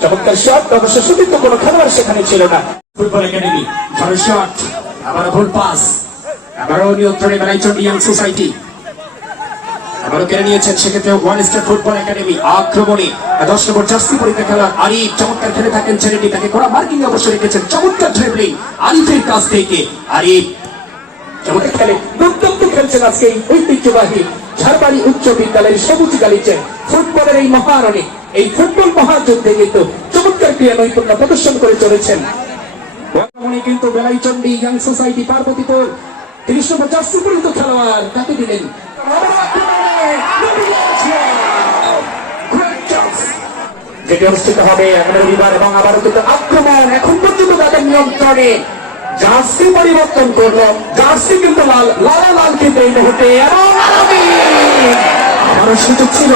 চমৎকার শট, অবশ্য সুযোগ তো কোনো খেলোয়াড় সেখানে ছিল না। ফুটবল একাডেমি ঝড়ের শট, আবারও ভুল পাস, আবারও নিয়ন্ত্রণে বেলাইচন্ডী ইয়াং সোসাইটি, আবারও কেড়ে নিয়েছেন সেক্ষেত্রে ওয়ান স্টার ফুটবল একাডেমি। আক্রমণে 10 নম্বর জার্সি পরিহিত খেলোয়াড় আরিফ চমৎকার খেলে থাকেন, ছেলেটি তাকে কড়া মার্কিং অবশ্য রেখেছেন। চমৎকার ড্রিবলিং আরিফের কাছ থেকে, আরিফ চমৎকার খেলে, দুর্দান্ত খেলছেন আজকে এই ঐতিহ্যবাহী ঝাড়বাড়ি উচ্চ বিদ্যালয়ের সবুজ গালিচে ফুটবলের এই মহারণে, এই ফুটবল মহাযুদ্ধে কিন্তু চমৎকার ক্রীড়া নৈপুণ্য প্রদর্শন করে চলেছেন। কিন্তু বেলাইচন্ডী ইয়াং সোসাইটি পার্বতীপুর 30 নম্বর জার্সি পরিহিত খেলোয়াড় তাকে দিলেন, যেটি অনুষ্ঠিত হবে আগামী রবিবার। এবং আবারও কিন্তু আক্রমণ এখন পর্যন্ত তাদের নিয়ন্ত্রণে, জার্সি পরিবর্তন করলো, জার্সি কিন্তু লাল, লাল কিন্তু এই মুহূর্তে, এবং আরো সুযোগ ছিল